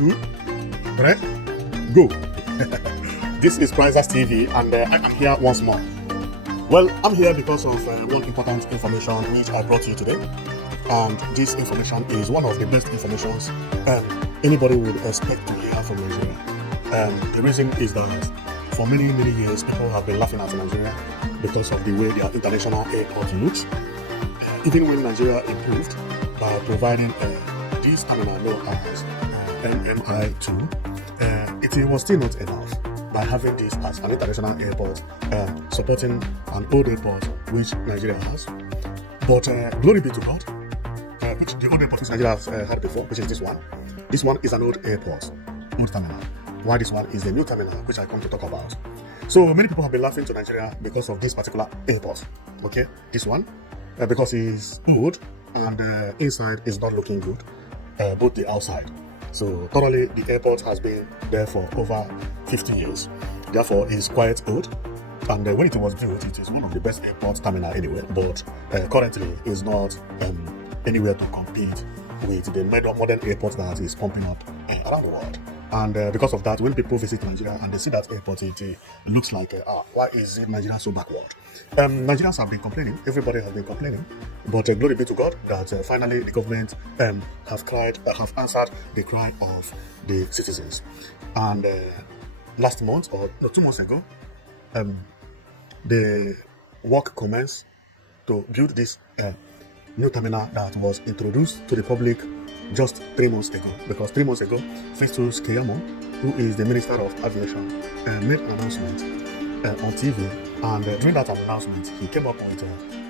2, 3, go. This is Prizes TV, and I am here once more. Well, I'm here because of one important information which I brought you today, and this information is one of the best informations anybody would expect to hear from Nigeria. The reason is that for many years, people have been laughing at Nigeria because of the way their international airport looks. Even when Nigeria improved by providing this terminal known as MMI2, it was still not enough by having this as an international airport, supporting an old airport which Nigeria has. But glory be to God, which the old airport which Nigeria has had before, which is this one. This one is an old airport, old terminal. While this one is the new terminal, which I come to talk about. So many people have been laughing to Nigeria because of this particular airport. Okay, this one, because it's old and inside is not looking good, both the outside. So thoroughly, the airport has been there for over 50 years. Therefore, it's quite old. And when it was built, it is one of the best airport terminal anywhere. But currently, is not anywhere to compete with the modern airport that is pumping up around the world. And because of that, when people visit Nigeria and they see that airport, it looks like, why is Nigeria so backward? Nigerians have been complaining. Everybody has been complaining. But glory be to God that finally the government have answered the cry of the citizens. And last month, or no, 2 months ago, the work commenced to build this new terminal that was introduced to the public just 3 months ago. Because 3 months ago, Festus Keyamo, who is the Minister of Aviation, made an announcement on TV. And during that announcement, he came up with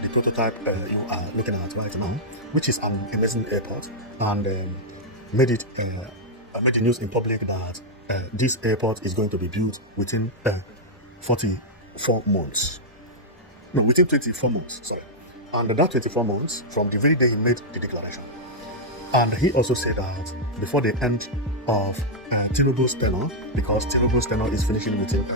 the prototype you are looking at right now, which is an amazing airport, and made the news in public that this airport is going to be built within 44 months. No, within 24 months, sorry. And that 24 months, from the very day he made the declaration. And he also said that before the end of Tinubu's tenure, because Tinubu's tenure is finishing within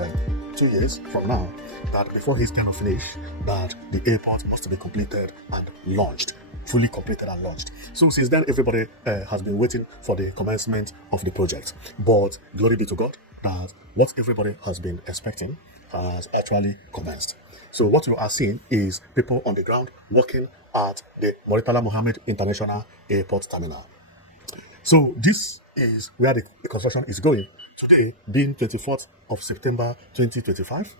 2 years from now, that before his tenure finish, that the airport must be completed and launched, fully completed and launched. So since then, everybody has been waiting for the commencement of the project. But glory be to God that what everybody has been expecting has actually commenced. So what you are seeing is people on the ground working at the Murtala Muhammed International Airport Terminal. So this is where the construction is going. Today, being 24th of September 2025,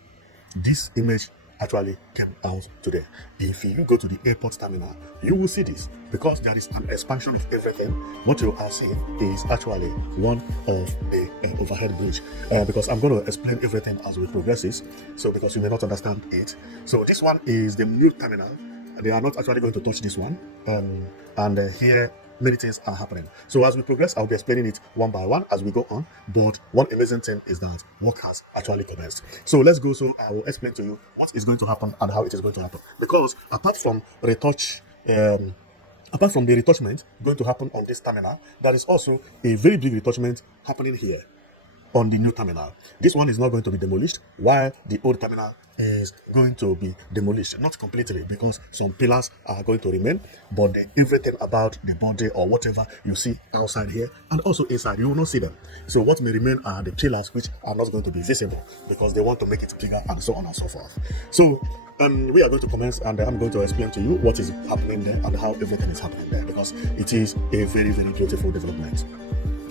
this image actually came out today. If you go to the airport terminal, you will see this because there is an expansion of everything. What you are seeing is actually one of the overhead bridge, because I'm going to explain everything as we progresses. So because you may not understand it. So this one is the new terminal. They are not actually going to touch this one, and here many things are happening. So as we progress, I'll be explaining it one by one as we go on. But one amazing thing is that work has actually commenced. So let's go. So I will explain to you what is going to happen and how it is going to happen. Because apart from the retouchment going to happen on this terminal, there is also a very big retouchment happening here on the new terminal. This one is not going to be demolished, while the old terminal is going to be demolished. Not completely, because some pillars are going to remain, but everything about the body or whatever you see outside here and also inside, you will not see them. So what may remain are the pillars, which are not going to be visible because they want to make it bigger and so on and so forth. So we are going to commence, and I'm going to explain to you what is happening there and how everything is happening there, because it is a very beautiful development.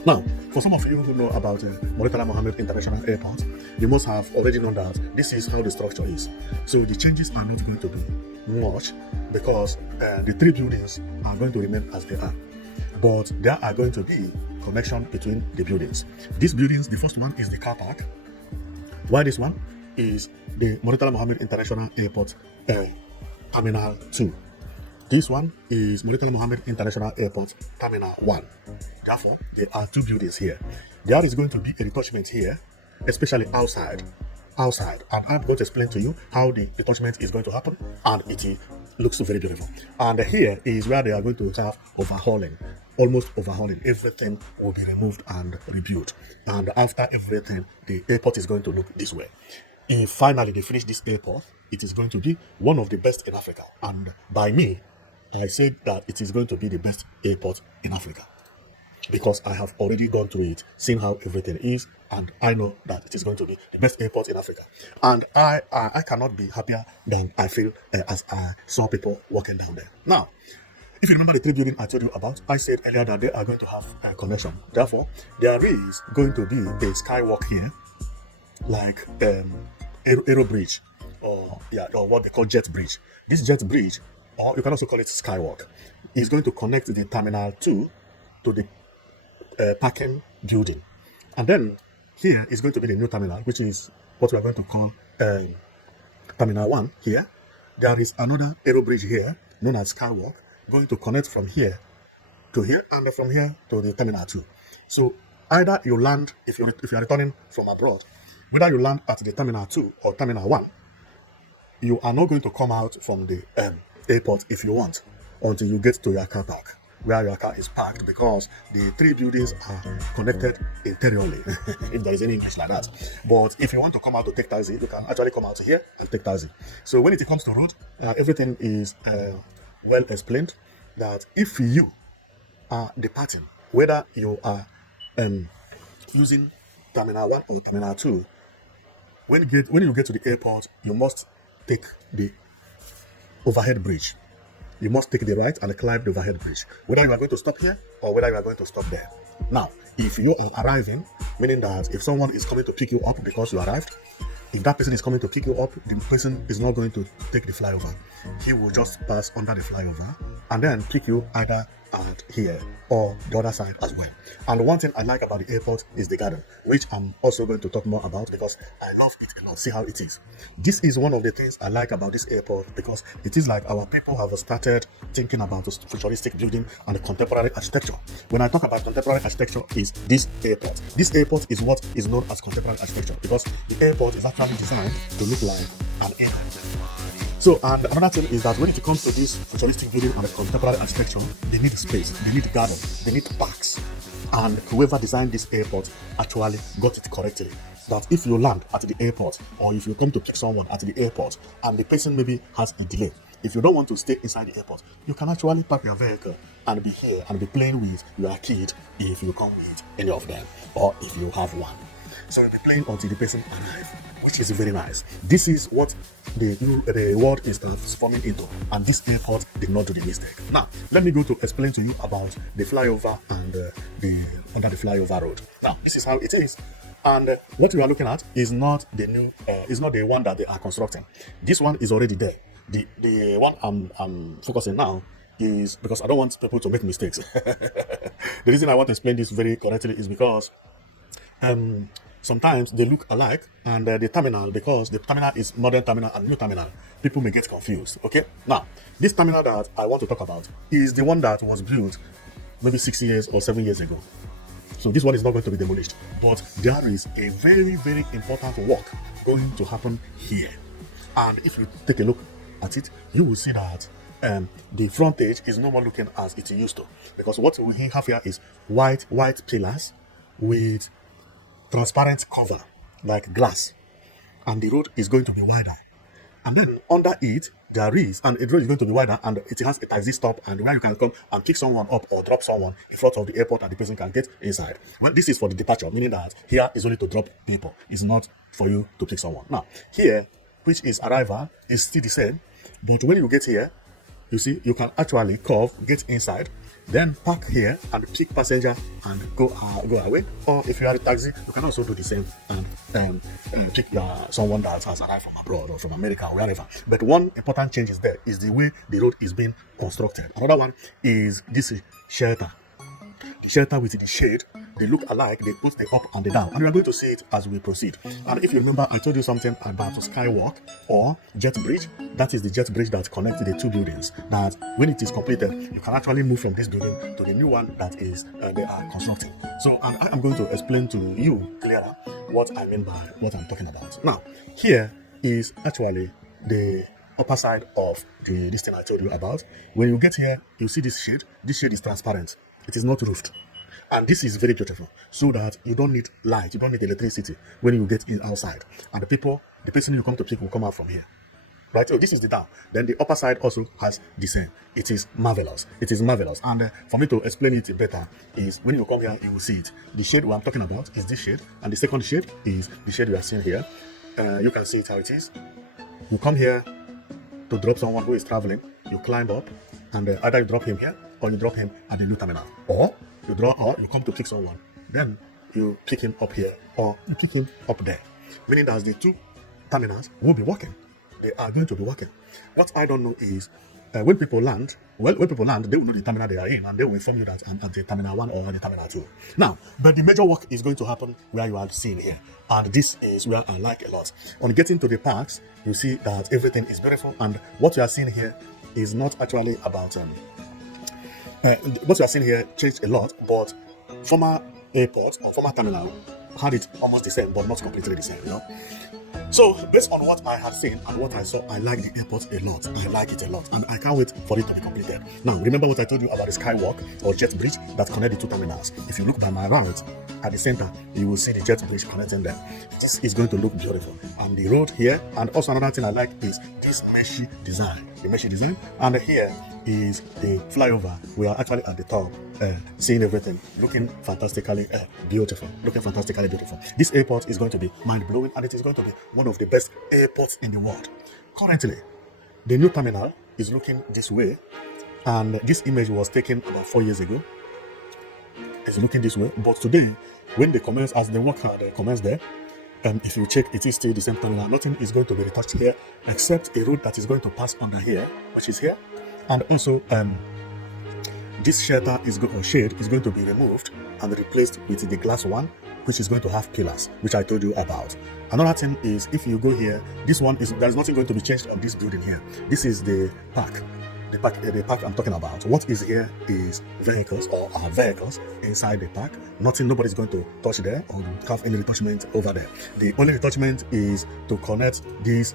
Now, for some of you who know about Murtala Muhammed International Airport, you must have already known that this is how the structure is. So the changes are not going to be much because the 3 buildings are going to remain as they are. But there are going to be connection between the buildings. These buildings, the first one is the car park, while this one is the Murtala Muhammed International Airport Terminal 2. This one is Murtala Muhammed International Airport Terminal 1. Therefore, there are 2 buildings here. There is going to be a retouchment here, especially outside. And I'm going to explain to you how the retouchment is going to happen, and it looks very beautiful. And here is where they are going to have overhauling. Almost overhauling. Everything will be removed and rebuilt. And after everything, the airport is going to look this way. If finally they finish this airport, it is going to be one of the best in Africa. And by me, I said that it is going to be the best airport in Africa. because I have already gone through it, seen how everything is, and I know that it is going to be the best airport in Africa. And I cannot be happier than I feel as I saw people walking down there. Now, if you remember the three building I told you about, I said earlier that they are going to have a connection. Therefore, there is going to be a skywalk here, like aero bridge, or what they call jet bridge. This jet bridge, or you can also call it skywalk, is going to connect the terminal 2 to the parking building. And then here is going to be the new terminal, which is what we are going to call terminal 1 here. There is another aero bridge here known as skywalk going to connect from here to here, and from here to the terminal 2. So either you land, if you are returning from abroad, whether you land at the terminal 2 or terminal 1, you are not going to come out from the airport if you want until you get to your car park, where your car is parked, because the three buildings are connected interiorly, if there is any English like that. But if you want to come out to take taxi, you can actually come out here and take taxi. So when it comes to road, everything is well explained, that if you are departing, whether you are using terminal 1 or terminal 2, when you get to the airport, you must take the overhead bridge. You must take the right and climb the overhead bridge, whether you are going to stop here or whether you are going to stop there. Now, if you are arriving, meaning that if someone is coming to pick you up because you arrived, if that person is coming to pick you up, the person is not going to take the flyover. He will just pass under the flyover and then pick you either at here or the other side as well. And one thing I like about the airport is the garden, which I'm also going to talk more about because I love it a lot. See how it is. This is one of the things I like about this airport, because it is like our people have started thinking about the futuristic building and the contemporary architecture. When I talk about contemporary architecture, is this airport. This airport is what is known as contemporary architecture, because the airport is actually designed to look like an airport. So, and another thing is that when it comes to this futuristic building and contemporary architecture, they need space, they need garden, they need parks. And whoever designed this airport actually got it correctly. That if you land at the airport, or if you come to pick someone at the airport, and the person maybe has a delay, if you don't want to stay inside the airport, you can actually park your vehicle and be here and be playing with your kid if you come with any of them, or if you have one. So you'll be playing until the person arrives, which is very nice. This is what the world is transforming into, and this airport did not do the mistake. Now, let me go to explain to you about the flyover and the under the flyover road. Now, this is how it is. And what we are looking at is not the new, is not the one that they are constructing. This one is already there. The one I'm focusing now is because I don't want people to make mistakes. The reason I want to explain this very correctly is because sometimes they look alike, and the terminal, because the terminal is modern terminal and new terminal, people may get confused. Okay, now this terminal that I want to talk about is the one that was built maybe 6 years or 7 years ago. So this one is not going to be demolished, but there is a very, very important work going to happen here. And if you take a look at it, you will see that the frontage is no more looking as it used to, because what we have here is white pillars with transparent cover like glass, and the road is going to be wider. And then under it, there is, and the road is going to be wider, and it has a taxi stop, and where you can come and pick someone up or drop someone in front of the airport, and the person can get inside. Well, this is for the departure, meaning that here is only to drop people. It's not for you to pick someone. Now, here, which is arrival, is still the same, but when you get here, you see, you can actually curve, get inside, then park here and pick passenger and go away. Or if you are a taxi, you can also do the same and pick someone that has arrived from abroad or from America or wherever. But one important change is there is the way the road is being constructed. Another one is this shelter. The shelter with the shade, they look alike, they put the up and the down, and we are going to see it as we proceed. And if you remember, I told you something about skywalk or jet bridge. That is the jet bridge that connects the two buildings, that when it is completed, you can actually move from this building to the new one that is they are constructing. So, and I am going to explain to you clearer what I mean by what I'm talking about. Now, here is actually the upper side of this thing I told you about. When you get here, you see this shade. This shade is transparent. It is not roofed. And this is very beautiful, so that you don't need light, you don't need electricity when you get in outside. And the person you come to pick will come out from here. right? So this is the down. Then the upper side also has the same. It is marvelous. It is marvelous. And for me to explain it better is when you come here, you will see it. The shade I'm talking about is this shade, and the second shade is the shade we are seeing here. You can see it how it is. You come here to drop someone who is traveling. You climb up, and either you drop him here or you drop him at the new terminal, or you come to pick someone. Then you pick him up here or you pick him up there. Meaning that the two terminals will be working. They are going to be working. What I don't know is when people land, they will know the terminal they are in, and they will inform you that I'm at the terminal 1 or the terminal 2. Now, but the major work is going to happen where you are seeing here. And this is where I like a lot. On getting to the parks, you see that everything is beautiful, and what you are seeing here is not actually about what you are seeing here changed a lot, but former airport or former terminal had it almost the same, but not completely the same, you know. So, based on what I have seen and what I saw, I like the airport a lot. I like it a lot, and I can't wait for it to be completed. Now, remember what I told you about the skywalk or jet bridge that connect the two terminals. If you look by my right, at the center, you will see the jet bridge connecting them. This is going to look beautiful. And the road here, and also another thing I like is this meshy design. The meshy design, and here is the flyover. We are actually at the top, seeing everything, looking fantastically beautiful. This airport is going to be mind-blowing, and it is going to be one of the best airports in the world. Currently, the new terminal is looking this way, and this image was taken about 4 years ago. It's looking this way, but today, when they commence, as the work had commenced there, if you check, it is still the same terminal. Nothing is going to be retouched here, except a road that is going to pass under here, which is here. And also, this shelter shade is going to be removed and replaced with the glass one, which is going to have pillars, which I told you about. Another thing is, if you go here, there's nothing going to be changed on this building here. This is the park. The park I'm talking about. What is here is vehicles or our vehicles inside the park. Nobody's going to touch there or have any retouchment over there. The only retouchment is to connect this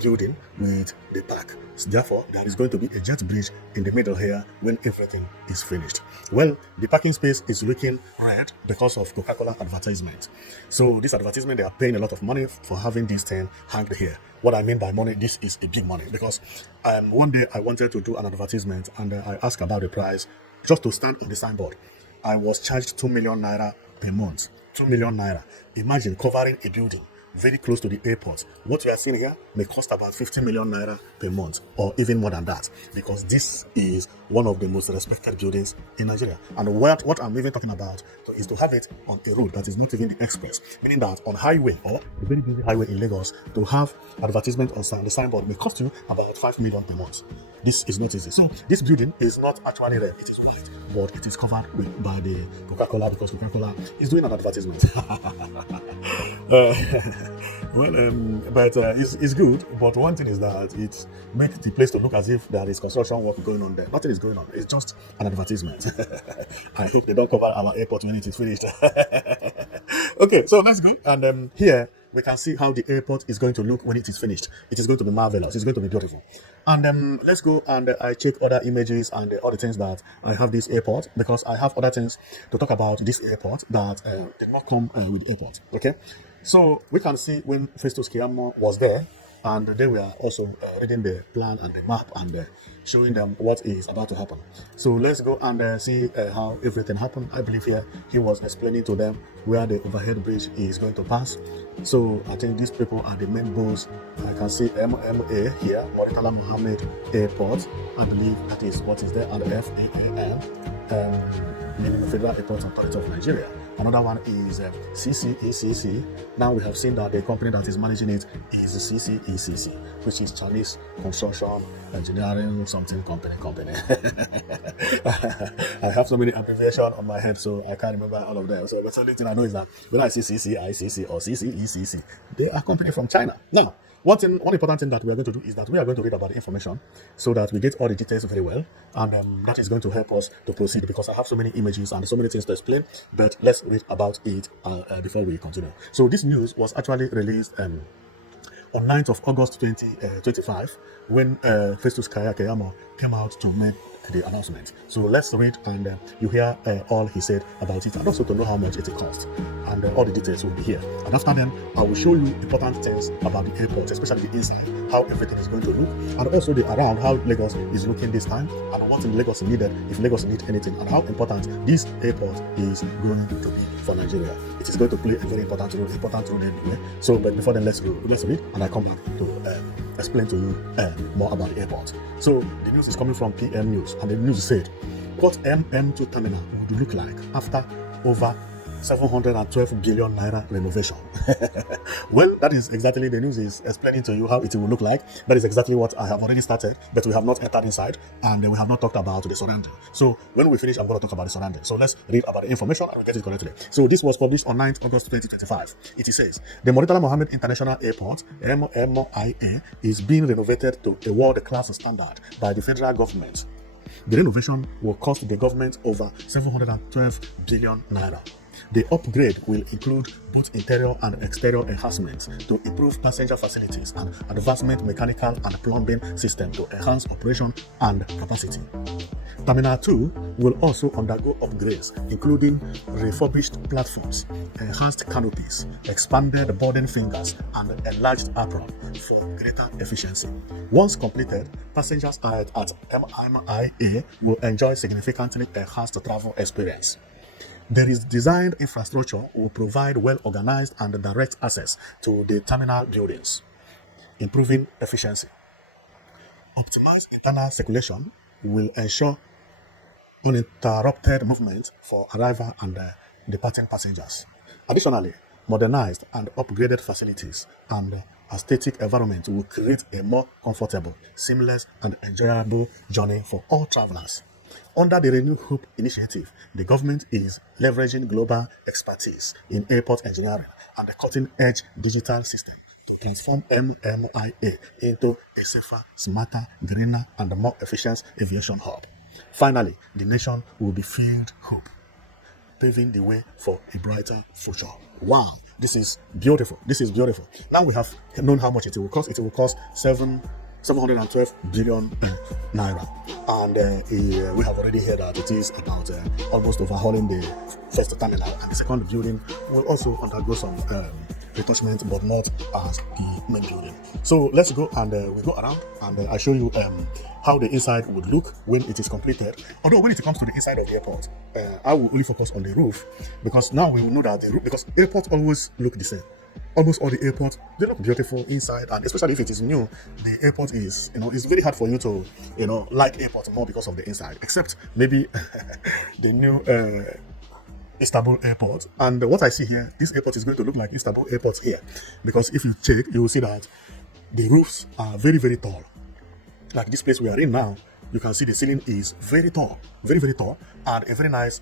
building with the park. Therefore, there is going to be a jet bridge in the middle here when everything is finished. Well, the parking space is looking red because of Coca-Cola advertisement. So this advertisement, they are paying a lot of money for having this thing hanged here. What I mean by money, this is a big money, because one day I wanted to do an advertisement, and I asked about the price just to stand on the signboard. I was charged 2 million naira per month. 2 million naira. Imagine covering a building very close to the airport. What you are seeing here may cost about 50 million naira per month, or even more than that, because this is one of the most respected buildings in Nigeria. And what I'm even talking about is to have it on a road that is not even the express, meaning that on highway or a very busy highway in Lagos, to have advertisement on the signboard may cost you about 5 million per month. This is not easy. So this building is not actually red, it is white, but it is covered by the Coca-Cola, because Coca-Cola is doing an advertisement. It's good, but one thing is that it makes the place to look as if there is construction work going on there. Nothing is going on. It's just an advertisement. I hope they don't cover our airport when it is finished. Okay, so let's go. And here we can see how the airport is going to look when it is finished. It is going to be marvelous. It's going to be beautiful. And let's go and I check other images and other things that I have this airport, because I have other things to talk about this airport that did not come with airport. Okay, so we can see when Festus Keyamo was there, and they were also reading the plan and the map and showing them what is about to happen. So let's go and see how everything happened. I believe here he was explaining to them where the overhead bridge is going to pass. So I think these people are the main boss. I can see MMA here, Murtala Muhammed Airport. I believe that is what is there, and FAAN, meaning Federal Airport Authority of Nigeria. Another one is CCECC. Now we have seen that the company that is managing it is the CCECC, which is Chinese Construction Engineering something company. I have so many abbreviations on my head, so I can't remember all of them. So the only thing I know is that when I see CCICC or CCECC, they are a company from China. Now, one important thing that we are going to do is that we are going to read about the information so that we get all the details very well, and that is going to help us to proceed, because I have so many images and so many things to explain. But let's read about it before we continue. So this news was actually released on 9th of August 2025 when Festus Keyamo came out to make the announcement. So let's read, and you hear all he said about it, and also to know how much it cost, and all the details will be here. And after then, I will show you important things about the airport, especially the inside, how everything is going to look, and also the around, how Lagos is looking this time, and what in Lagos needed, if Lagos needs anything, and how important this airport is going to be for Nigeria. It is going to play a very important role anyway. So, but before then, let's read, and I come back to explain to you more about the airport. So the news is coming from PM News, and the news said, what MM2 terminal would look like after over 712 billion naira renovation. Well, that is exactly, the news is explaining to you how it will look like. That is exactly what I have already started, but we have not entered inside, and we have not talked about the surrounding. So when we finish, I'm going to talk about the surrounding. So let's read about the information and we'll get it correctly. So this was published on 9th August 2025. It says, the Murtala Muhammed International Airport, MMIA, is being renovated to a world-class standard by the federal government. The renovation will cost the government over 712 billion naira. The upgrade will include both interior and exterior enhancements to improve passenger facilities and advancement mechanical and plumbing system to enhance operation and capacity. Terminal 2 will also undergo upgrades, including refurbished platforms, enhanced canopies, expanded boarding fingers, and enlarged apron for greater efficiency. Once completed, passengers at MMIA will enjoy significantly enhanced travel experience. There is designed infrastructure will provide well-organized and direct access to the terminal buildings, improving efficiency. Optimized internal circulation will ensure uninterrupted movement for arrival and departing passengers. Additionally, modernized and upgraded facilities and aesthetic environment will create a more comfortable, seamless, and enjoyable journey for all travelers. Under the Renew Hope initiative, the government is leveraging global expertise in airport engineering and the cutting-edge digital system to transform MMIA into a safer, smarter, greener, and more efficient aviation hub. Finally, the nation will be filled hope, paving the way for a brighter future. Wow, this is beautiful. This is beautiful. Now we have known how much it will cost. It will cost 712 billion naira, and we have already heard that it is about almost overhauling the first terminal, and the second building will also undergo some retouchment, but not as the main building. So let's go and we go around, and I show you how the inside would look when it is completed. Although when it comes to the inside of the airport, I will only focus on the roof, because now we will know that the roof, because airports always look the same. Almost all the airports, they look beautiful inside, and especially if it is new, the airport is, it's very hard for you to, like airport more because of the inside, except maybe the new Istanbul airport. And what I see here, this airport is going to look like Istanbul airport here, because if you check, you will see that the roofs are very, very tall. Like this place we are in now, you can see the ceiling is very tall, very, very tall, and a very nice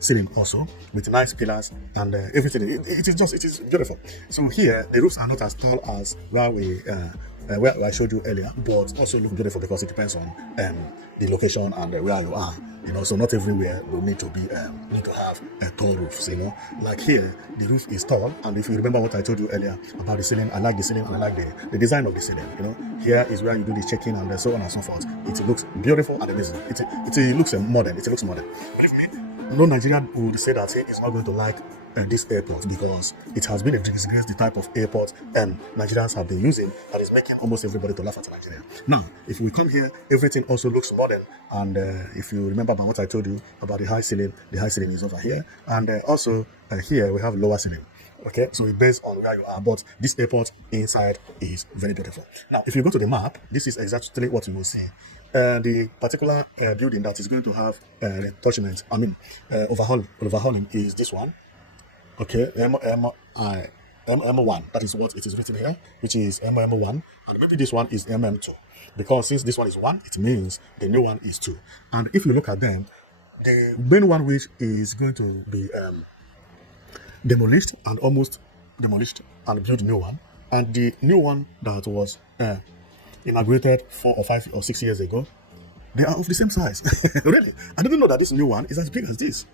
ceiling also with nice pillars and everything. It is beautiful. So here the roofs are not as tall as where I showed you earlier, but also look beautiful because it depends on the location and where you are. So not everywhere will need to be need to have tall roofs. Like here the roof is tall, and if you remember what I told you earlier about the ceiling, I like the ceiling and I like the design of the ceiling. Here is where you do the checking and so on and so forth. It looks beautiful and amazing. It looks modern. It looks modern. No Nigerian would say that he is not going to like this airport, because it has been a disgrace, the type of airport Nigerians have been using, that is making almost everybody to laugh at Nigeria. Now, if we come here, everything also looks modern, and if you remember about what I told you about the high ceiling is over here, and also here we have lower ceiling. Okay, so it's based on where you are, but this airport inside is very beautiful. Now, if you go to the map, this is exactly what you will see. The particular building that is going to have retouchment, overhauling is this one. Okay, MM1, that is what it is written here, which is MM1, and maybe this one is MM2, because since this one is 1, it means the new one is 2. And if you look at them, the main one which is going to be demolished and almost demolished and build a new one, and the new one that was inaugurated 4 or 5 or 6 years ago, they are of the same size. Really, I didn't know that this new one is as big as this.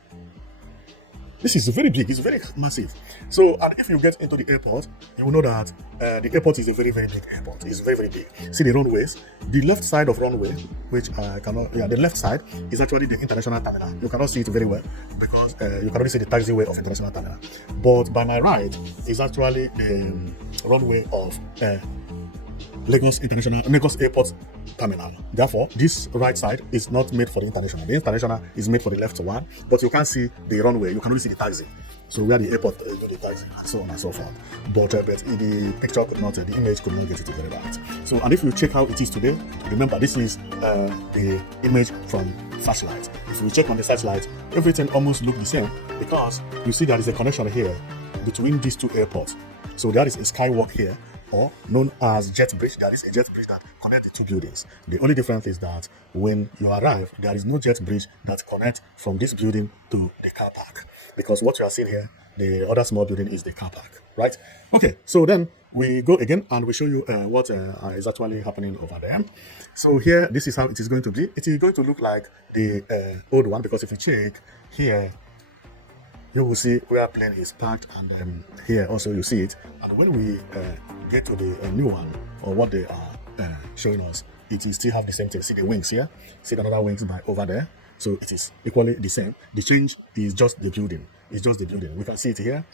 This is very big, it's very massive. So, and if you get into the airport, you will know that the airport is a very, very big airport. It's very, very big. See the runways? The left side of runway, which I cannot, the left side is actually the international terminal. You cannot see it very well because you can only see the taxiway of international terminal. But by my right is actually the runway of Lagos Airport Terminal. Therefore, this right side is not made for the international. The international is made for the left one, but you can't see the runway. You can only see the taxi. So where the airport is the taxi, and so on and so forth. But the picture could not, the image could not get it very right. So, and if you check how it is today, remember this is the image from satellite. If you check on the satellite, everything almost looks the same because you see there is a connection here between these two airports. So there is a skywalk here, or known as jet bridge. There is a jet bridge that connects the two buildings. The only difference is that when you arrive, there is no jet bridge that connects from this building to the car park. Because what you are seeing here, the other small building is the car park, right? Okay, so then we go again and we show you what is actually happening over there. So here, this is how it is going to be. It is going to look like the old one, because if you check here, you will see where plane is parked, and here also you see it. And when we get to the new one, or what they are showing us, it will still have the same thing. See the wings here? See another wings by over there? So it is equally the same. The change is just the building. It's just the building. We can see it here.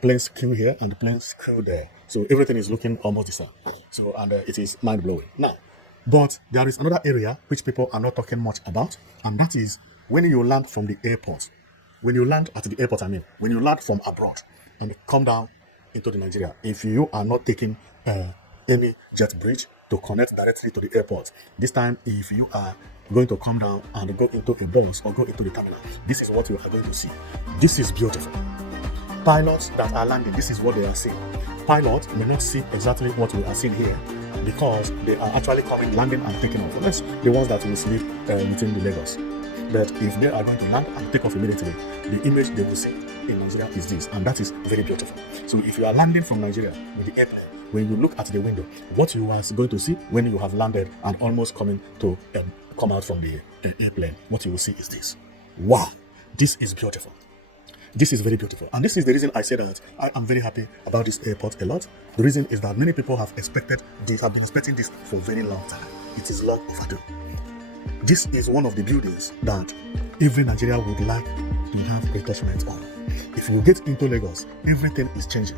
Planes queue here and the planes queue there. So everything is looking almost the same. So, and it is mind-blowing. Now, but there is another area which people are not talking much about, and that is when you land from the airport. When you land at the airport, when you land from abroad and come down into the Nigeria, if you are not taking any jet bridge to connect directly to the airport, this time if you are going to come down and go into a bus or go into the terminal, this is what you are going to see. This is beautiful. Pilots that are landing, this is what they are seeing. Pilots may not see exactly what we are seeing here because they are actually coming, landing and taking off. That's the ones that will sleep within the Lagos. But if they are going to land and take off immediately, the image they will see in Nigeria is this, and that is very beautiful. So if you are landing from Nigeria with the airplane, when you look at the window, what you are going to see when you have landed and almost coming to come out from the airplane, what you will see is this. Wow, this is beautiful. This is very beautiful. And this is the reason I say that I am very happy about this airport a lot. The reason is that many people have expected this, have been expecting this for a very long time. It is long overdue. This is one of the buildings that every Nigeria would like to have retouchment on. If you get into Lagos, everything is changing.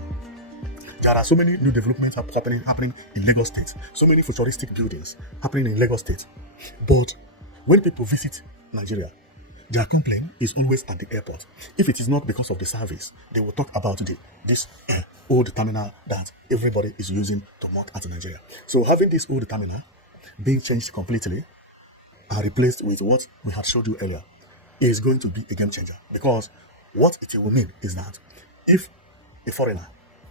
There are so many new developments happening in Lagos State. So many futuristic buildings happening in Lagos State. But when people visit Nigeria, their complaint is always at the airport. If it is not because of the service, they will talk about this old terminal that everybody is using to mock at Nigeria. So having this old terminal being changed completely and replaced with what we had showed you earlier is going to be a game changer, because what it will mean is that if a foreigner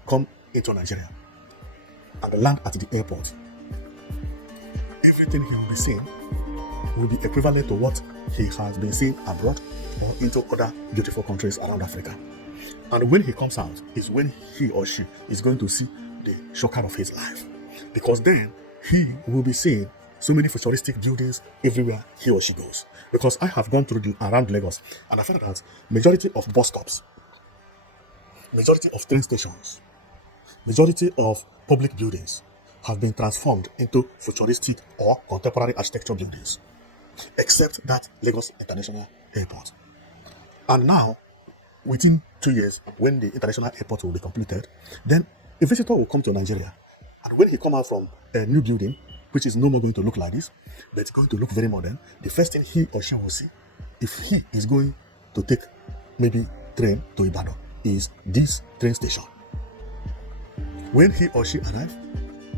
come into Nigeria and land at the airport, everything he will be seeing will be equivalent to what he has been seeing abroad or into other beautiful countries around Africa. And when he comes out is when he or she is going to see the shocker of his life, because then he will be seeing so many futuristic buildings everywhere he or she goes. Because I have gone through around Lagos and I found that majority of bus stops, majority of train stations, majority of public buildings have been transformed into futuristic or contemporary architecture buildings, except that Lagos International Airport. And now, within 2 years, when the international airport will be completed, then a visitor will come to Nigeria. And when he comes out from a new building, which is no more going to look like this, but it's going to look very modern, the first thing he or she will see, if he is going to take maybe train to Ibadan, is this train station. When he or she arrives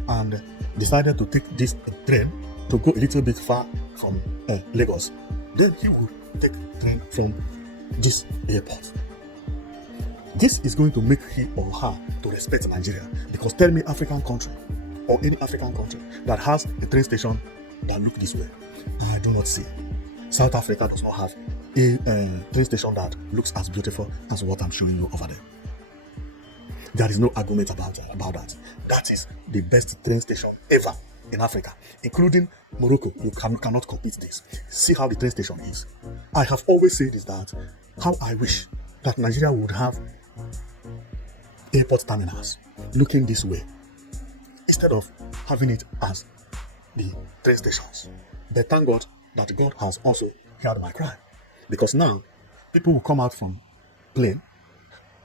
and decided to take this train to go a little bit far from Lagos, then he will take train from this airport. This is going to make he or her to respect Nigeria, because tell me African country or any African country that has a train station that look this way. I do not see. South Africa does not have a train station that looks as beautiful as what I'm showing you over there. There is no argument about that. That is the best train station ever in Africa, including Morocco. You cannot compete this. See how the train station is. I have always said is that how I wish that Nigeria would have airport terminals looking this way instead of having it as the train stations. But thank God that God has also heard my cry, because now people will come out from plane,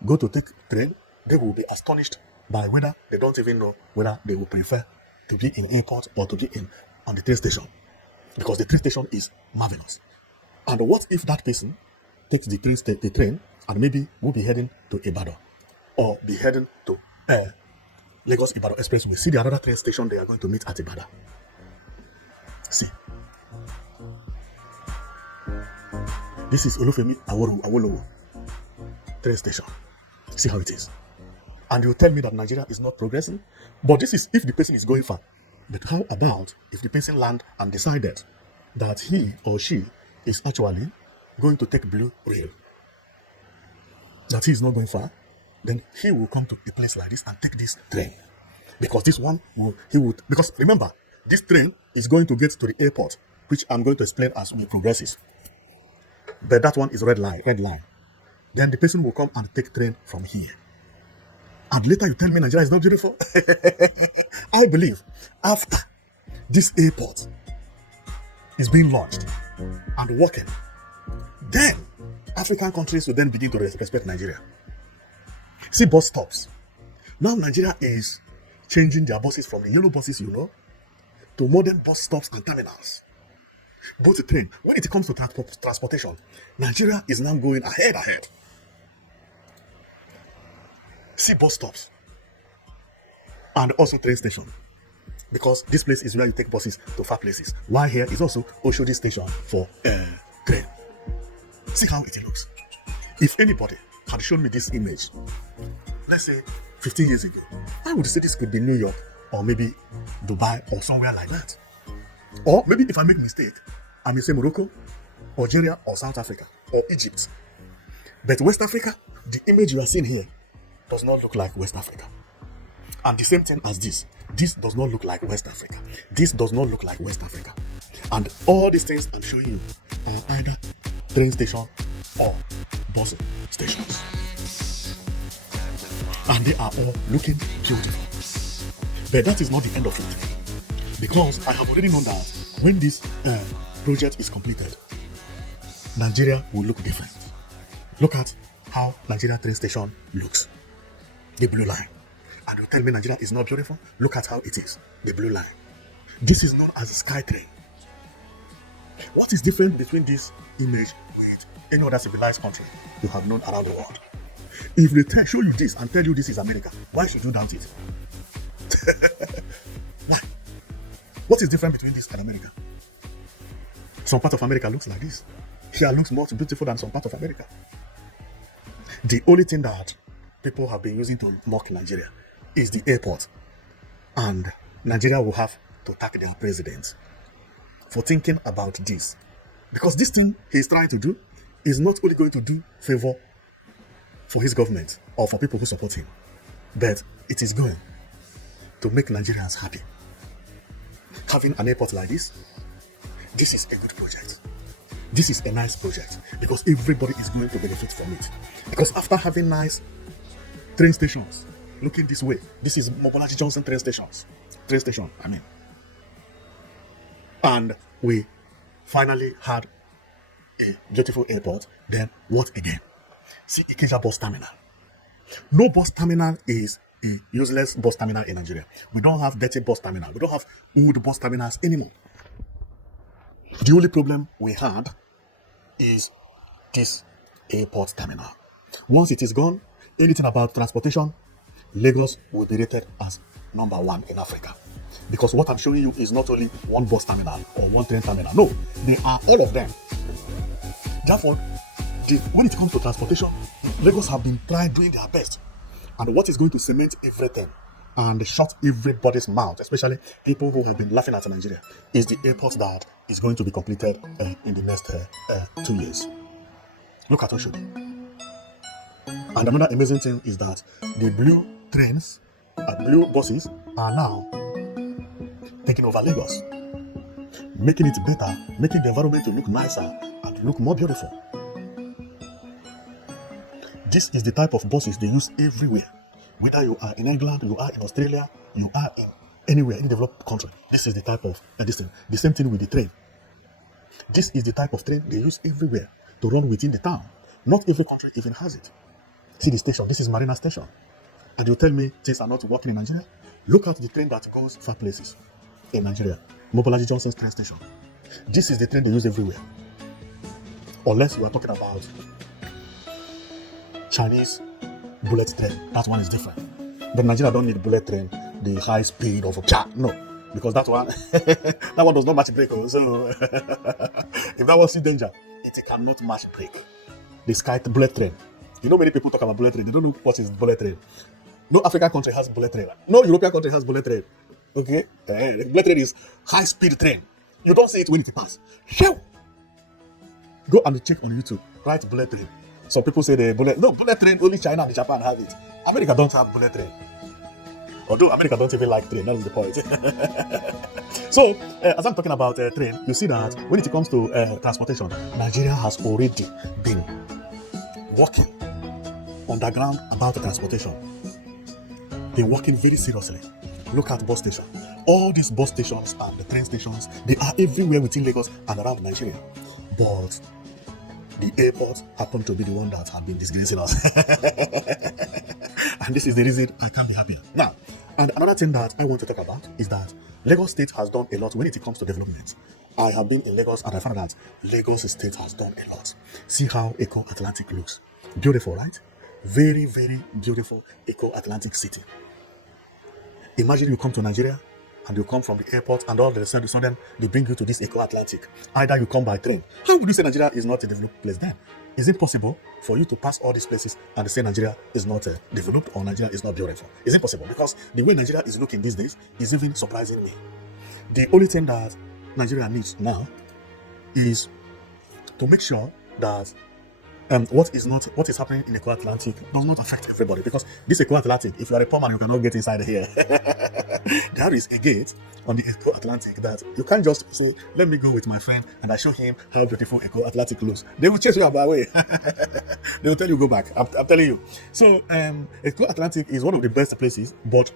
go to take train, they will be astonished by whether they don't even know whether they will prefer to be in airport or to be on the train station, because the train station is marvelous. And what if that person takes the train and maybe will be heading to Ibadan or be heading to Lagos Ibadan Expressway? See the other train station they are going to meet at Ibadan. See, this is Olufemi Awolowo train station. See how it is. And you tell me that Nigeria is not progressing? But this is if the person is going far. But how about if the person land and decided that he or she is actually going to take blue rail, that he is not going far, then he will come to a place like this and take this train. Because this one, because remember, this train is going to get to the airport, which I'm going to explain as we progresses. But that one is red line. Then the person will come and take train from here. And later you tell me Nigeria is not beautiful? I believe after this airport is being launched and working, then African countries will then begin to respect Nigeria. See bus stops. Now Nigeria is changing their buses from the yellow buses, to modern bus stops and terminals. Both the train, when it comes to transportation, Nigeria is now going ahead. See bus stops and also train station, because this place is where you take buses to far places. While here is also Oshodi station for train. See how it looks. If anybody had shown me this image, let's say 15 years ago, I would say this could be New York or maybe Dubai or somewhere like that. Or maybe if I make a mistake, I may say Morocco, Algeria or South Africa or Egypt. But West Africa, the image you are seeing here does not look like West Africa. And the same thing as this. This does not look like West Africa. This does not look like West Africa. And all these things I'm showing you are either train station or bus stations. And they are all looking beautiful. But that is not the end of it. Because I have already known that when this project is completed, Nigeria will look different. Look at how Nigeria train station looks. The blue line. And you tell me Nigeria is not beautiful? Look at how it is. The blue line. This is known as a sky train. What is different between this image with any other civilized country you have known around the world? If they show you this and tell you this is America, why should you doubt it? Why? What is different between this and America? Some part of America looks like this. Here looks more beautiful than some part of America. The only thing that people have been using to mock Nigeria is the airport. And Nigeria will have to thank their president for thinking about this. Because this thing he's trying to do is not only going to do favor for his government or for people who support him, but it is going to make Nigerians happy. Having an airport like this is a good project. This is a nice project because everybody is going to benefit from it. Because after having nice train stations looking this way, this is Mobolaji Johnson train station, and we finally had a beautiful airport. Then what again? See Ikeja bus terminal. No bus terminal is a useless bus terminal in Nigeria. We don't have dirty bus terminal. We don't have old bus terminals anymore. The only problem we had is this airport terminal. Once it is gone, anything about transportation, Lagos will be rated as number 1 in Africa. Because what I'm showing you is not only one bus terminal or one train terminal. No, they are all of them. Therefore, when it comes to transportation, Lagos have been doing their best. And what is going to cement everything and shut everybody's mouth, especially people who have been laughing at Nigeria, is the airport that is going to be completed in the next 2 years. Look at Oshodi. And another amazing thing is that the blue trains, blue buses are now taking over Lagos, making it better, making the environment to look nicer and look more beautiful. This is the type of buses they use everywhere. Whether you are in England, you are in Australia, you are in anywhere, any developed country. This is the type of this thing. The same thing with the train. This is the type of train they use everywhere to run within the town. Not every country even has it. See the station. This is Marina Station. And you tell me things are not working in Nigeria? Look at the train that goes far places in Nigeria. Mobolaji Johnson's train station. This is the train they use everywhere. Unless you are talking about Chinese bullet train. That one is different. But Nigeria don't need bullet train, the high speed of a car. No. Because that one that one does not match brake. So if that was in danger, it cannot match brake. The sky bullet train. You know, many people talk about bullet train. They don't know what is bullet train. No African country has bullet train. No European country has bullet train. Okay? Bullet train is high speed train. You don't see it when it passes. Go and check on YouTube. Write bullet train. Some people say the bullet train, only China and Japan have it. America don't have bullet train. Although America don't even like train, that is the point. So, as I'm talking about train, you see that when it comes to transportation, Nigeria has already been working underground about the transportation. They're working very seriously. Look at bus station. All these bus stations and the train stations, they are everywhere within Lagos and around Nigeria. But the airport happened to be the one that had been disgracing us. And this is the reason I can't be happier. Now, and another thing that I want to talk about is that Lagos State has done a lot when it comes to development. I have been in Lagos and I found that Lagos State has done a lot. See how Eco Atlantic looks. Beautiful, right? Very, very beautiful Eco Atlantic city. Imagine you come to Nigeria and you come from the airport and all of a sudden they bring you to this Eco Atlantic. Either you come by train. How would you say Nigeria is not a developed place then? Is it possible for you to pass all these places and say Nigeria is not developed or Nigeria is not beautiful? Is it possible? Because the way Nigeria is looking these days is even surprising me. The only thing that Nigeria needs now is to make sure that what is happening in the Eco Atlantic does not affect everybody. Because this Eco Atlantic, if you are a poor man, you cannot get inside here. There is a gate on the Eco Atlantic that you can't just say, let me go with my friend and I show him how beautiful Eco Atlantic looks. They will chase you away. They will tell you go back. I'm telling you. So Eco Atlantic is one of the best places, but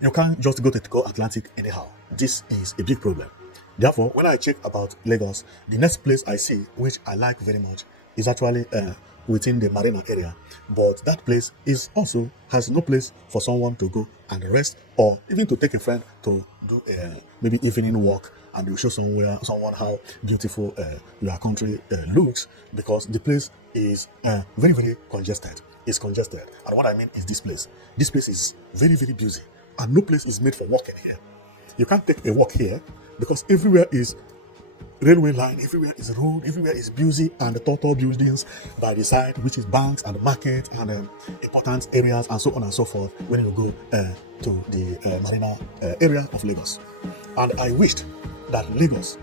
you can't just go to Eco Atlantic anyhow. This is a big problem. Therefore, when I check about Lagos, the next place I see, which I like very much, is actually within the Marina area. But that place has no place for someone to go and rest, or even to take a friend to do maybe evening walk and you show someone how beautiful your country looks, because the place is very, very congested. It's congested. And what I mean is this place. This place is very, very busy. And no place is made for walking here. You can't take a walk here because everywhere is railway line, everywhere is road, everywhere is busy, and the total buildings by the side, which is banks and market and important areas and so on and so forth when you go to the Marina area of Lagos. And I wished that Lagos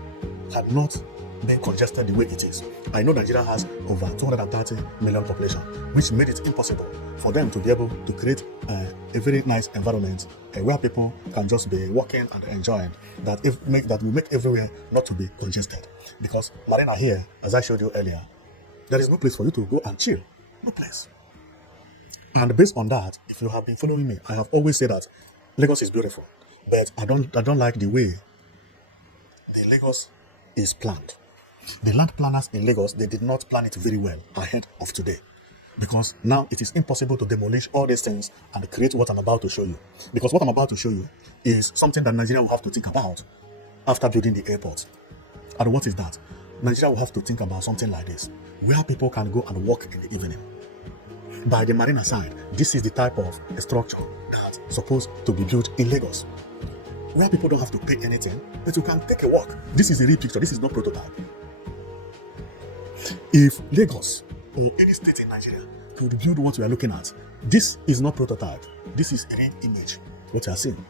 had not been congested the way it is. I know Nigeria has over 230 million population, which made it impossible for them to be able to create a very nice environment where people can just be walking and enjoying, that will make everywhere not to be congested. Because Marina here, as I showed you earlier, there is no place for you to go and chill. No place. And based on that, if you have been following me, I have always said that Lagos is beautiful, but I don't like the way the Lagos is planned. The land planners in Lagos, they did not plan it very well ahead of today. Because now it is impossible to demolish all these things and create what I'm about to show you. Because what I'm about to show you is something that Nigeria will have to think about after building the airport. And what is that? Nigeria will have to think about something like this, where people can go and walk in the evening. By the Marina side, this is the type of structure that's supposed to be built in Lagos, where people don't have to pay anything, but you can take a walk. This is a real picture. This is not prototype. If Lagos or any state in Nigeria could build what we are looking at, this is not prototype. This is a real image, what you are seeing.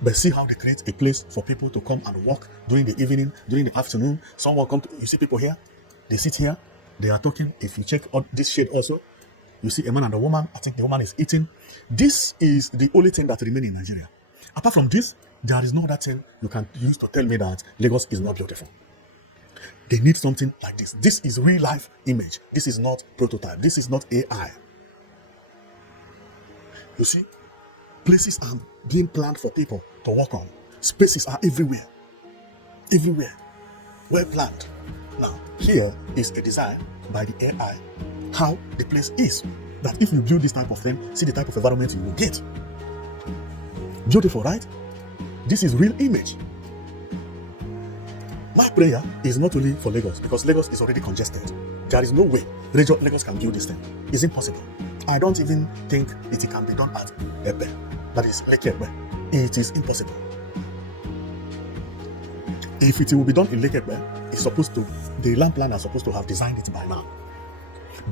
But see how they create a place for people to come and walk during the evening, during the afternoon. Someone you see people here, they sit here, they are talking. If you check on this shade also, you see a man and a woman. I think the woman is eating. This is the only thing that remains in Nigeria. Apart from this, there is no other thing you can use to tell me that Lagos is not beautiful. They need something like this. This is real life image. This is not prototype. This is not AI. You see, places are being planned for people to work on. Spaces are everywhere. Everywhere. Well planned. Now, here is a design by the AI how the place is. That if you build this type of thing, see the type of environment you will get. Beautiful, right? This is real image. My prayer is not only for Lagos, because Lagos is already congested. There is no way Lagos can build this thing. It's impossible. I don't even think it can be done at Epe. That is Lake Epe. It is impossible. If it will be done in Lake Epe, the land planner is supposed to have designed it by now.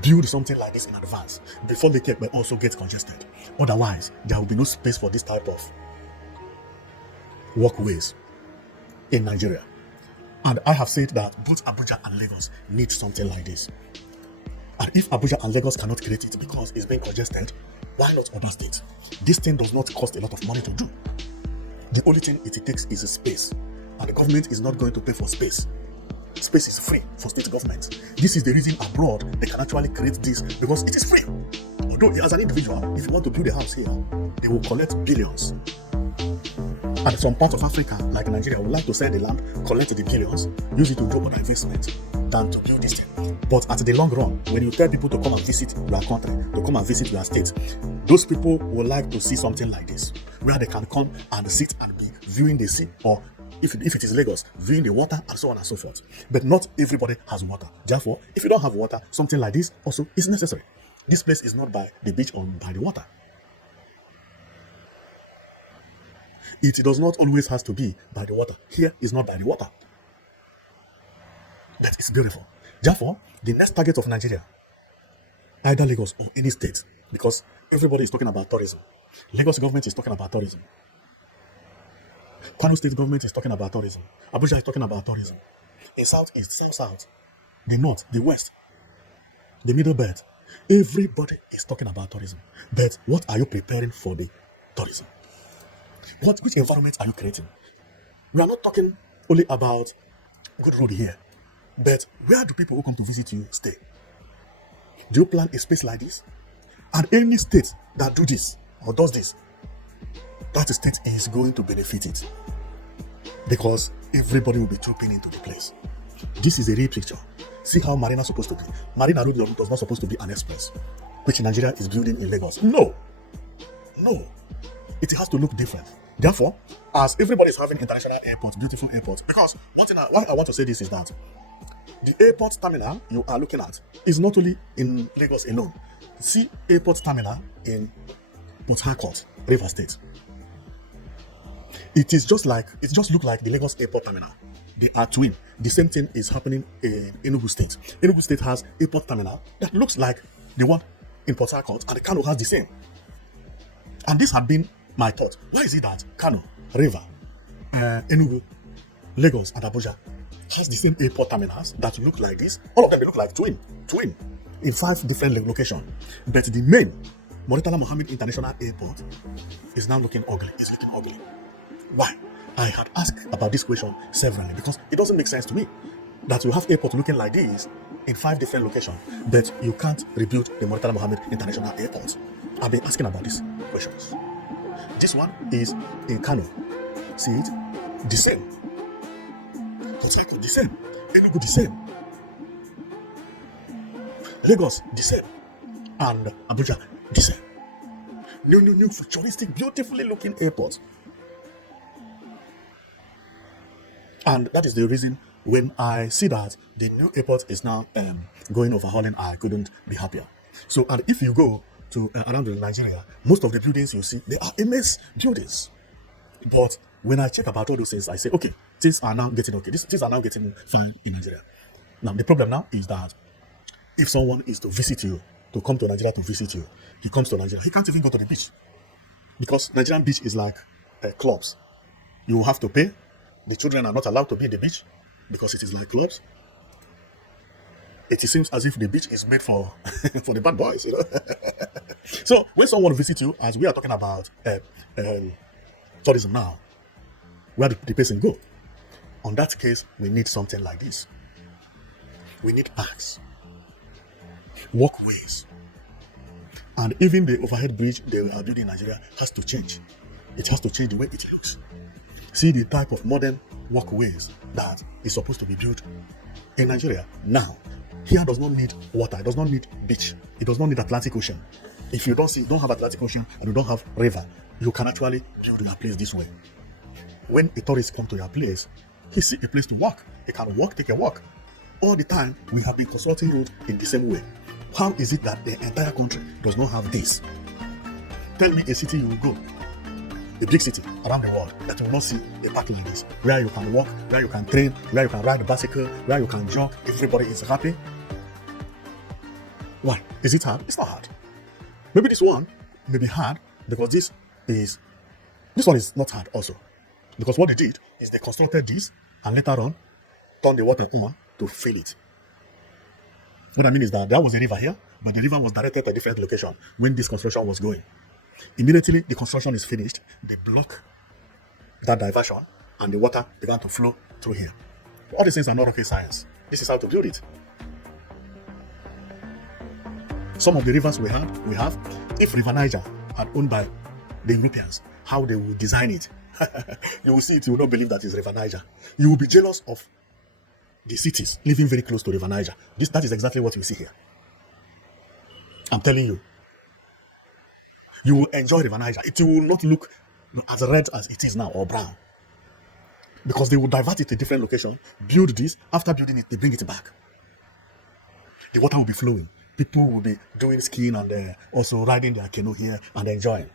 Build something like this in advance before Lake Epe also gets congested. Otherwise, there will be no space for this type of walkways in Nigeria. And I have said that both Abuja and Lagos need something like this. And if Abuja and Lagos cannot create it because it's being congested, why not other states? This thing does not cost a lot of money to do. The only thing it takes is a space. And the government is not going to pay for space. Space is free for state governments. This is the reason abroad they can actually create this, because it is free. Although as an individual, if you want to build a house here, they will collect billions. And some parts of Africa, like Nigeria, would like to sell the land, collect the billions, use it to do other investment than to build this thing. But at the long run, when you tell people to come and visit your country, to come and visit your state, those people would like to see something like this, where they can come and sit and be viewing the sea, or if it is Lagos, viewing the water, and so on and so forth. But not everybody has water. Therefore, if you don't have water, something like this also is necessary. This place is not by the beach or by the water. It does not always has to be by the water. Here is not by the water. That is beautiful. Therefore, the next target of Nigeria, either Lagos or any state, because everybody is talking about tourism. Lagos government is talking about tourism. Kano state government is talking about tourism. Abuja is talking about tourism. In southeast, south, the north, the west, the middle belt, everybody is talking about tourism. But what are you preparing for the tourism? Which environment are you creating? We are not talking only about good road here, but where do people who come to visit you stay? Do you plan a space like this? And any state that do this or does this, that state is going to benefit it, because everybody will be trooping into the place. This is a real picture. See how Marina is supposed to be. Marina Road was not supposed to be an express, which Nigeria is building in Lagos. No. It has to look different. Therefore, as everybody is having international airports, beautiful airports, because why I want to say this is that the airport terminal you are looking at is not only in Lagos alone. See airport terminal in Port Harcourt, River State. It just look like the Lagos airport terminal. They are twin. The same thing is happening in Enugu State. Enugu State has airport terminal that looks like the one in Port Harcourt, and the Kano has the same. And this had been my thought. Why is it that Kano, River, Enugu, Lagos, and Abuja has the same airport terminals that look like this? All of them, they look like twin, in 5 different locations. But the main Murtala Muhammed International Airport is now looking ugly. It's looking ugly. Why? I had asked about this question severally, because it doesn't make sense to me that you have airport looking like this in 5 different locations, but you can't rebuild the Murtala Muhammed International Airport. I've been asking about these questions. This one is in Kano. See it? The same. Port Harcourt, the same. Enugu, the same. Lagos, the same. And Abuja, the same. New futuristic, beautifully looking airport. And that is the reason when I see that the new airport is now going overhauling, I couldn't be happier. So, and if you go to around Nigeria, most of the buildings you see, they are immense buildings. But when I check about all those things, I say, okay, things are now getting okay. Things are now getting fine in Nigeria. Now, the problem now is that if someone is to visit you, to come to Nigeria to visit you, he comes to Nigeria, he can't even go to the beach. Because Nigerian beach is like clubs. You have to pay. The children are not allowed to be in the beach because it is like clubs. It seems as if the beach is made for for the bad boys, you know. So when someone visits you, as we are talking about tourism now, where do the person go? On that case, we need something like this. We need parks, walkways, and even the overhead bridge they are building in Nigeria has to change. It has to change the way it looks. See the type of modern walkways that is supposed to be built in Nigeria now. Here does not need water, it does not need beach, it does not need Atlantic Ocean. If you don't have Atlantic Ocean and you don't have river, you can actually build your place this way. When a tourist comes to your place, he see a place to walk. He can walk, take a walk. All the time, we have been constructing roads in the same way. How is it that the entire country does not have this? Tell me a city you will go, a big city around the world, that you will not see a park like this, where you can walk, where you can train, where you can ride a bicycle, where you can jog, everybody is happy. Why? Is it hard? It's not hard. Maybe this one may be hard because this one is not hard also. Because what they did is they constructed this and later on turned the water to fill it. What I mean is that there was a river here, but the river was directed to a different location when this construction was going. Immediately the construction is finished, they block that diversion and the water began to flow through here. All these things are not rocket science. This is how to build it. Some of the rivers we have, if River Niger had owned by the Europeans, how they would design it, you will see it, you will not believe that it's River Niger. You will be jealous of the cities living very close to River Niger. That is exactly what you see here. I'm telling you. You will enjoy River Niger. It will not look as red as it is now or brown. Because they will divert it to a different location, build this, after building it, they bring it back. The water will be flowing. People will be doing skiing and also riding their canoe here and enjoying.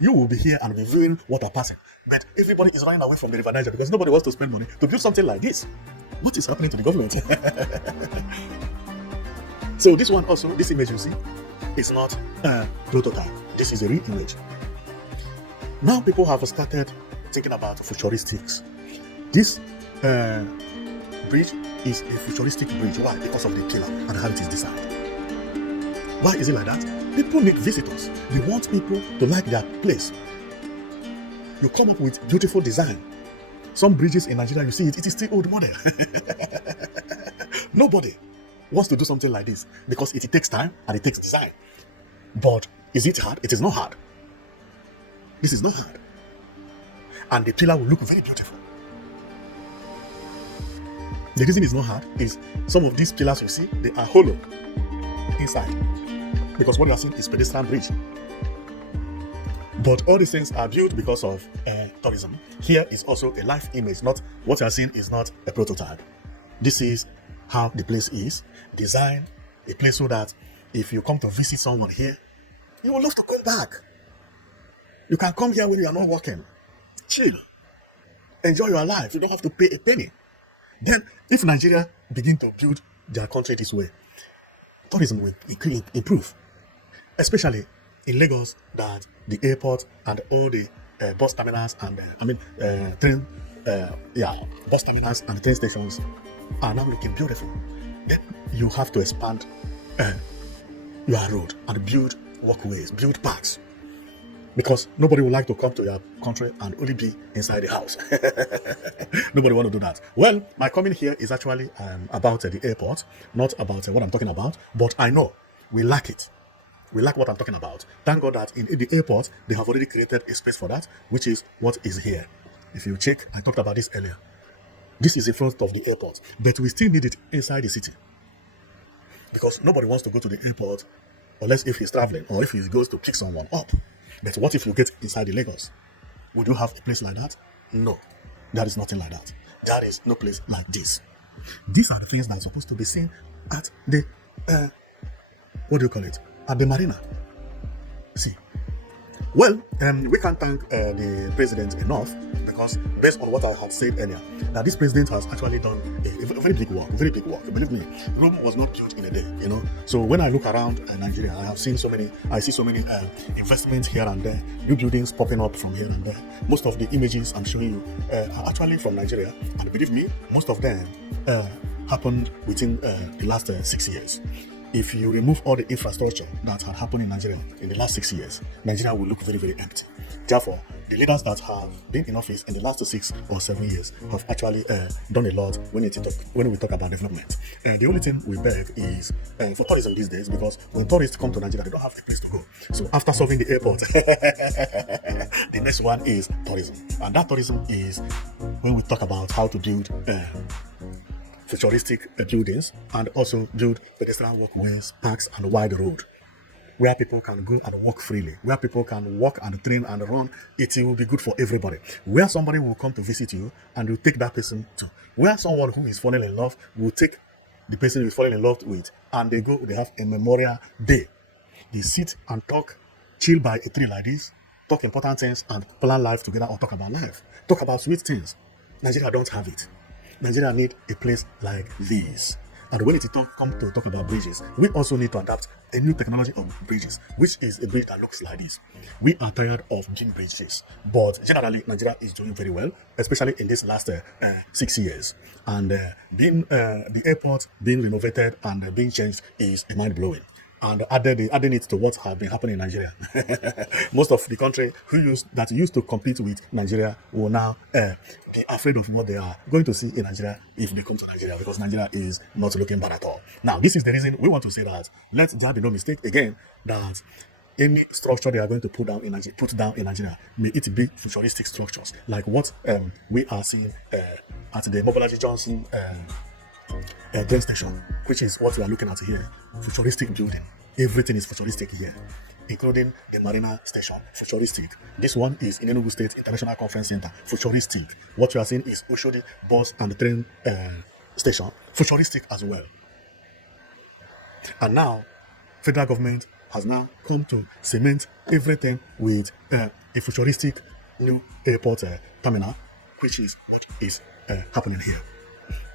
You will be here and be viewing water passing. But everybody is running away from the River Niger because nobody wants to spend money to build something like this. What is happening to the government? So this one also, this image you see, is not a prototype. This is a real image. Now people have started thinking about futuristics. This bridge is a futuristic bridge. Why? Because of the pillar and how it is designed. Why is it like that? People need visitors. They want people to like their place. You come up with beautiful design. Some bridges in Nigeria, you see it is still old model. Nobody wants to do something like this because it takes time and it takes design. But is it hard? It is not hard. This is not hard. And the pillar will look very beautiful. The reason it's not hard is some of these pillars you see, they are hollow inside. Because what you are seeing is pedestrian bridge. But all these things are built because of tourism. Here is also a live image. Not what you are seeing is not a prototype. This is how the place is. Design a place so that if you come to visit someone here, you will love to come back. You can come here when you are not working. Chill. Enjoy your life. You don't have to pay a penny. Then, if Nigeria begin to build their country this way, tourism will improve. Especially in Lagos, that the airport and all the bus terminals and bus terminals and train stations are now looking beautiful. Then you have to expand your road and build walkways, build parks. Because nobody would like to come to your country and only be inside the house. Nobody want to do that. Well, my comment here is actually about the airport, not about what I'm talking about. But I know we lack it. We lack what I'm talking about. Thank God that in the airport, they have already created a space for that, which is what is here. If you check, I talked about this earlier. This is in front of the airport, but we still need it inside the city. Because nobody wants to go to the airport unless if he's traveling or if he goes to pick someone up. But what if you get inside the Lagos? Would you have a place like that? No, there is nothing like that. There is no place like this. These are the things that are supposed to be seen at the, at the marina. See. Well, we can't thank the president enough because based on what I had said earlier, that this president has actually done a very big work, Believe me, Rome was not built in a day, So when I look around Nigeria, I see so many investments here and there, new buildings popping up from here and there. Most of the images I'm showing you are actually from Nigeria, and believe me, most of them happened within the last 6 years. If you remove all the infrastructure that had happened in Nigeria in the last 6 years, Nigeria will look very, very empty. Therefore, the leaders that have been in office in the last 6 or 7 years have actually done a lot when we talk about development. The only thing we beg is for tourism these days, because when tourists come to Nigeria, they don't have a place to go. So after solving the airport, the next one is tourism. And that tourism is when we talk about how to build futuristic buildings and also build pedestrian walkways, parks, and wide road, where people can go and walk freely, where people can walk and train and run. It will be good for everybody. Where somebody will come to visit you and you take that person to. Where someone who is falling in love will take the person who is falling in love with, and they have a memorial day. They sit and talk, chill by a tree like this, talk important things and plan life together, or talk about life. Talk about sweet things. Nigeria don't have it. Nigeria need a place like this. And when it comes to talk about bridges, we also need to adapt a new technology of bridges, which is a bridge that looks like this. We are tired of gym bridges, but generally Nigeria is doing very well, especially in this last 6 years. And the airport being renovated and being changed is mind-blowing. And adding it to what has been happening in Nigeria. Most of the country that used to compete with Nigeria will now be afraid of what they are going to see in Nigeria if they come to Nigeria, because Nigeria is not looking bad at all. Now, this is the reason we want to say that let there be no mistake again that any structure they are going to put down in Nigeria, may it be futuristic structures like what we are seeing at the Mobolaji Johnson train station, which is what we are looking at here. Futuristic building. Everything is futuristic here, including the Marina station. Futuristic. This one is in Enugu State International Conference Center. Futuristic. What you are seeing is Oshodi bus and train station. Futuristic as well. And now, federal government has now come to cement everything with a futuristic new airport terminal, which is happening here.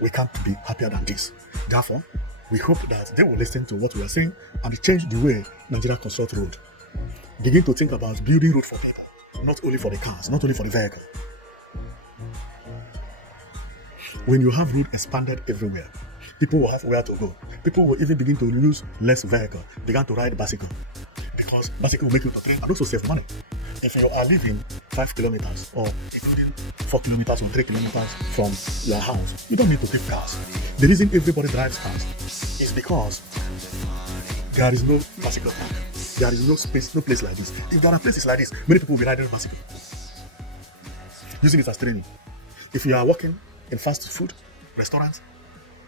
We can't be happier than this. Therefore, we hope that they will listen to what we are saying and change the way Nigeria constructs road. Begin to think about building road for people, not only for the cars, not only for the vehicle. When you have road expanded everywhere, people will have where to go. People will even begin to use less vehicle, begin to ride bicycle, because bicycle will make you to train and also save money. If you are living 5 kilometers or including 4 kilometers or 3 kilometers from your house, you don't need to take cars. The reason everybody drives cars is because there is no bicycle park. There is no space, no place like this. If there are places like this, many people will be riding bicycle, using it as training. If you are working in fast food restaurants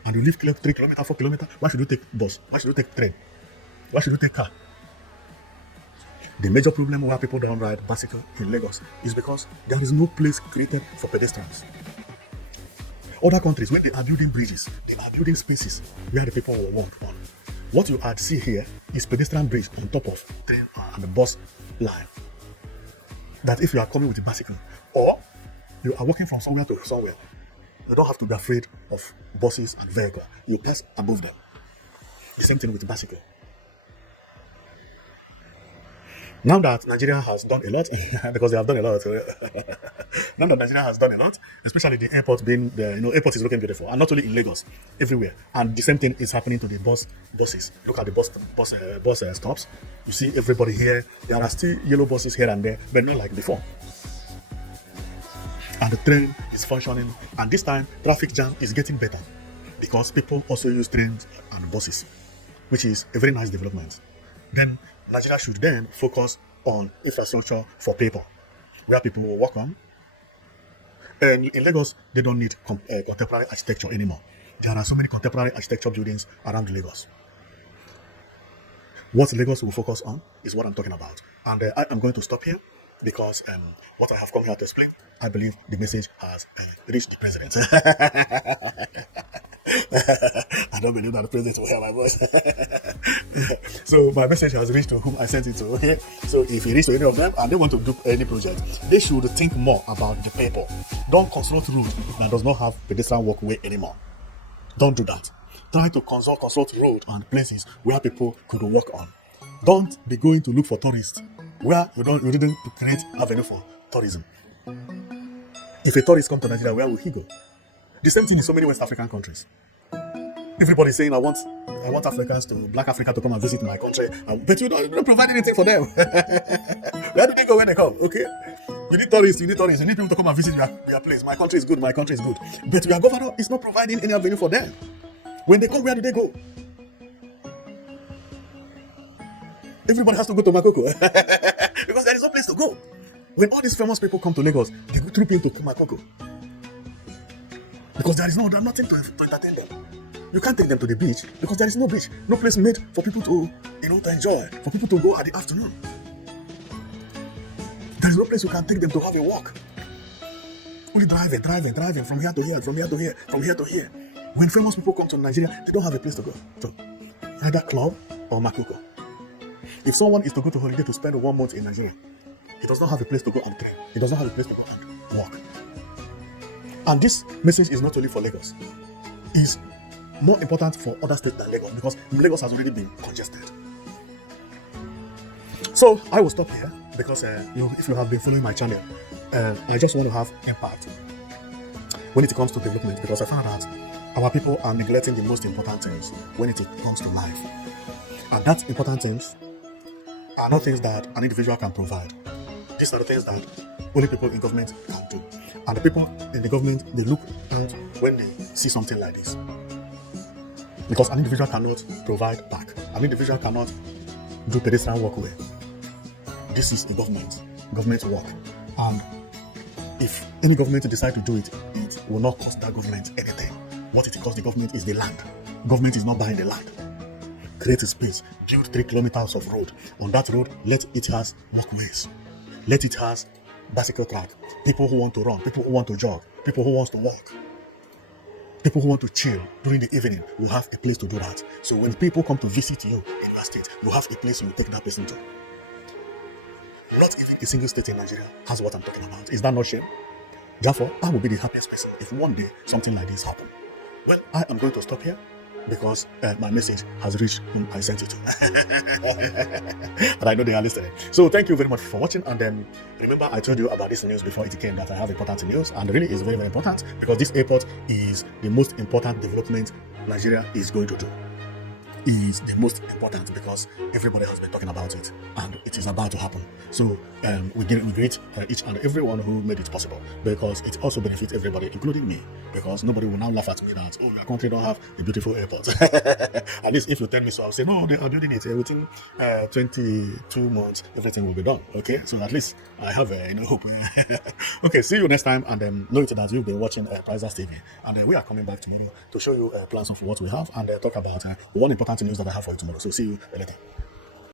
and you live 3 kilometers, 4 kilometers, why should you take bus? Why should you take train? Why should you take car? The major problem why people don't ride bicycle in Lagos is because there is no place created for pedestrians. Other countries, when they are building bridges, they are building spaces where the people will walk on. What you see here is pedestrian bridge on top of train and the bus line. That if you are coming with a bicycle or you are walking from somewhere to somewhere, you don't have to be afraid of buses and vehicles. You pass above them. The same thing with the bicycle. Now that Nigeria has done a lot, because they have done a lot, now that Nigeria has done a lot, especially the airport being the, airport is looking beautiful, and not only in Lagos, everywhere. And the same thing is happening to the buses. Look at the bus stops. You see everybody here. There are still yellow buses here and there, but not like before. And the train is functioning, and this time traffic jam is getting better because people also use trains and buses, which is a very nice development. Then Nigeria should then focus on infrastructure for people, where people will work on. And in Lagos, they don't need contemporary architecture anymore. There are so many contemporary architecture buildings around Lagos. What Lagos will focus on is what I'm talking about. And I am going to stop here because what I have come here to explain, I believe the message has reached the president. I don't believe that the president will hear my voice. So my message has reached to whom I sent it to, okay? So if it reaches to any of them and they want to do any project, they should think more about the people. Don't construct road that does not have pedestrian walkway anymore. Don't do that. Try to construct road and places where people could walk on. Don't be going to look for tourists where you didn't create avenue for tourism. If a tourist comes to Nigeria, where will he go? The same thing in so many West African countries. Everybody's saying, I want Black Africa to come and visit my country, but you don't provide anything for them. Where do they go when they come? Okay, You need tourists, you need tourists, you need people to come and visit your place. My country is good, my country is good. But your governor is not providing any avenue for them. When they come, where do they go? Everybody has to go to Makoko because there is no place to go. When all these famous people come to Lagos, they go through to Makoko because there is nothing to entertain them. You can't take them to the beach because there is no beach, no place made for people to enjoy, for people to go at the afternoon. There is no place you can take them to have a walk. Only driving from here to here, from here to here, from here to here. When famous people come to Nigeria, they don't have a place to go. So either club or Makoko. If someone is to go to holiday to spend 1 month in Nigeria, he does not have a place to go and train. He does not have a place to go and walk. And this message is not only for Lagos. It's more important for other states than Lagos because Lagos has already been congested. So I will stop here because if you have been following my channel, I just want to have impact when it comes to development because I found that our people are neglecting the most important things when it comes to life. And that important things are not things that an individual can provide. These are the things that only people in government can do. And the people in the government, they look out when they see something like this. Because an individual cannot provide back. An individual cannot do pedestrian walkway. This is a government work. And if any government decide to do it, it will not cost that government anything. What it costs the government is the land. Government is not buying the land. Create a space, build 3 kilometers of road. On that road, let it has walkways. Let it has bicycle track. People who want to run, people who want to jog, people who want to walk, people who want to chill during the evening will have a place to do that. So when people come to visit you in your state, you have a place you take that person to. Not even a single state in Nigeria has what I'm talking about. Is that not shame? Therefore, I will be the happiest person if one day something like this happens. Well, I am going to stop here because my message has reached whom I sent it to. But I know they are listening. So thank you very much for watching. And then remember, I told you about this news before it came that I have important news. And really is very, very important because this airport is the most important development Nigeria is going to do. Is the most important because everybody has been talking about it and it is about to happen. So we greet each and everyone who made it possible because it also benefits everybody, including me, because nobody will now laugh at me that, oh, your country don't have a beautiful airport. At least if you tell me so, I'll say, no, they are building it within 22 months, everything will be done. Okay, so at least I have hope. Okay, see you next time, and know it that you've been watching Prizers TV, and we are coming back tomorrow to show you plans of what we have and talk about one important news that I have for you tomorrow. So see you later.